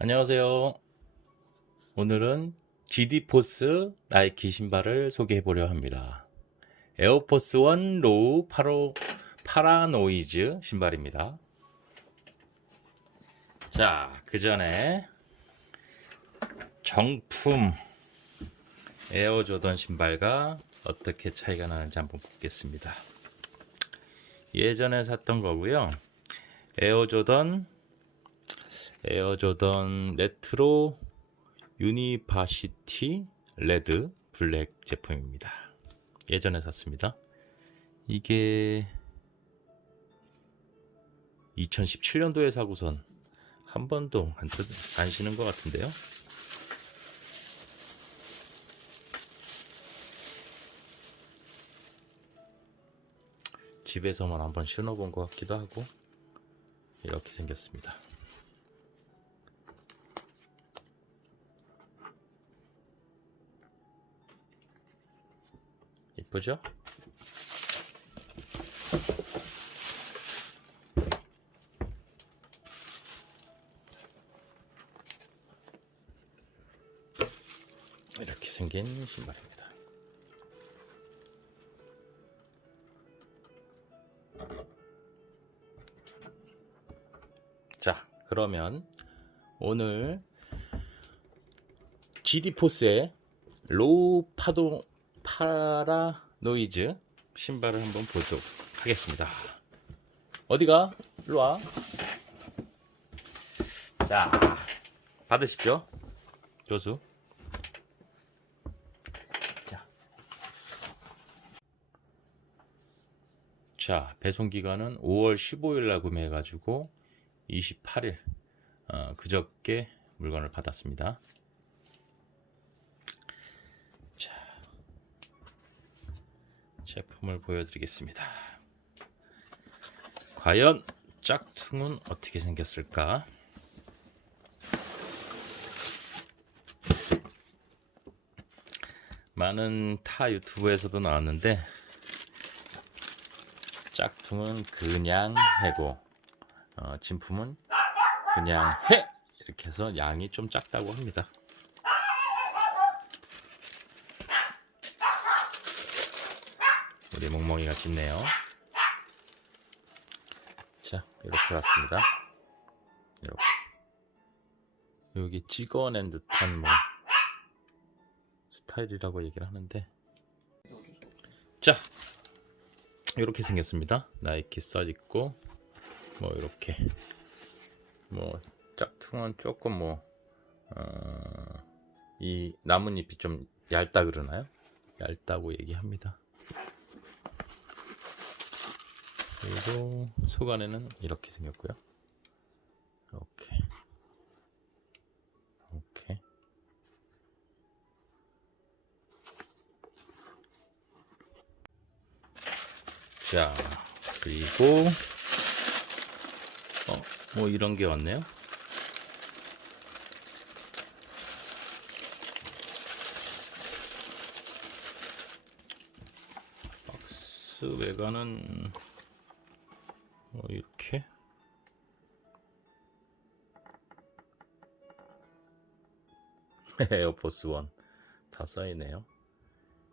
안녕하세요. 오늘은 GD포스 나이키 신발을 소개해 보려 합니다. 에어포스 원 로우 파로 파라노이즈 신발입니다. 자, 그 전에 정품 에어 조던 신발과 어떻게 차이가 나는지 한번 보겠습니다. 예전에 샀던 거고요. 에어 조던 에어조던 레트로 유니바시티 레드 블랙 제품입니다. 예전에 샀습니다. 이게 2017년도에 사고선 한 번도 안, 뜯, 안 신은 것 같은데요. 집에서만 한번 신어본 것 같기도 하고 이렇게 생겼습니다. 이쁘죠? 이렇게 생긴 신발입니다. 자, 그러면 오늘 GD포스의 로우 파도 파라 노이즈 신발을 한번 보도록 하겠습니다. 어디가? 일로 와. 자, 받으십시오. 조수. 자. 자, 배송 기간은 5월 15일 날 구매해 가지고 28일, 어, 그저께 물건을 받았습니다. 제품을 보여드리겠습니다. 과연 짝퉁은 어떻게 생겼을까? 많은 타 유튜브에서도 나왔는데 짝퉁은 그냥 해고 어, 진품은 그냥 해 이렇게 해서 양이 좀 작다고 합니다. 우리 멍멍이가 짖네요. 자, 이렇게 왔습니다. 이렇게. 여기 찍어낸 듯한 뭐 스타일이라고 얘기를 하는데 자, 이렇게 생겼습니다. 나이키 써 있고 뭐 이렇게 뭐 짝퉁은 조금 뭐 어, 이 나뭇잎이 좀 얇다 그러나요? 얇다고 얘기합니다. 그리고 속 안에는 이렇게 생겼고요. 이렇게 이렇게 자 그리고 어, 뭐 이런 게 왔네요. 외관은 어, 이렇게? 에어포스 원. 다 써있네요.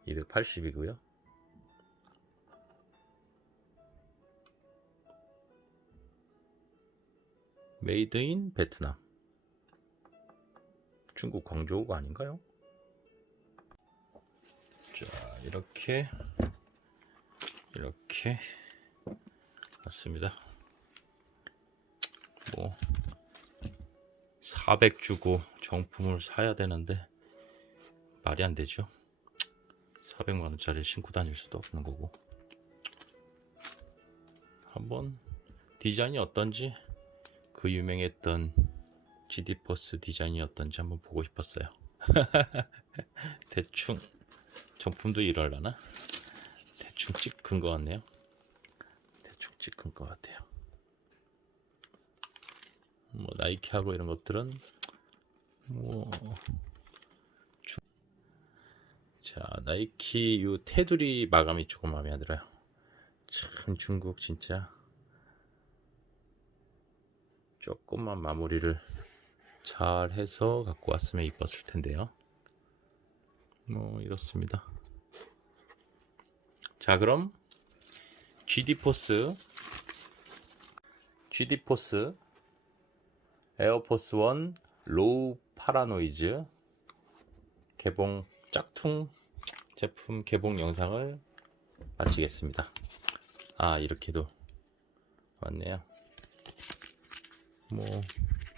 280이고요. 메이드 인 베트남. 중국 광저우가 아닌가요? 자 이렇게 이렇게 맞습니다. 뭐, 400 주고 정품을 사야 되는데, 말이 안 되죠. 400만 원짜리 신고 다닐 수도 없는 거고. 한번 디자인이 어떤지, 그 유명했던 GD버스 디자인이 어떤지 한번 보고 싶었어요. 대충, 정품도 이럴라나? 대충 찍은 것 같네요. 찍은 것 같아요. 뭐 나이키하고 이런 것들은 뭐 주- 자, 나이키 요 테두리 마감이 조금 마음에 안 들어요. 참 중국 진짜 조금만 마무리를 잘 해서 갖고 왔으면 이뻤을 텐데요. 뭐 이렇습니다. 자, 그럼 GD 포스 GD 포스 에어포스 1 로우 파라노이즈 개봉 짝퉁 제품 개봉 영상을 마치겠습니다. 아, 이렇게도 왔네요. 뭐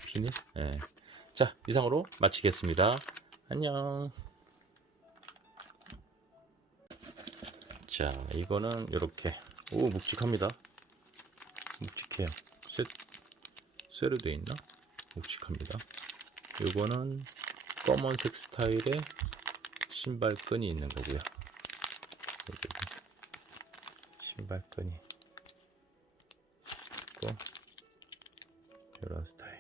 비닐? 예. 자, 이상으로 마치겠습니다. 안녕. 자, 이거는 이렇게 오 묵직합니다. 묵직해요. 쇠 쇠로 돼 있나? 묵직합니다. 요거는 검은색 스타일의 신발끈이 있는 거고요. 신발끈이 있고 이런 스타일.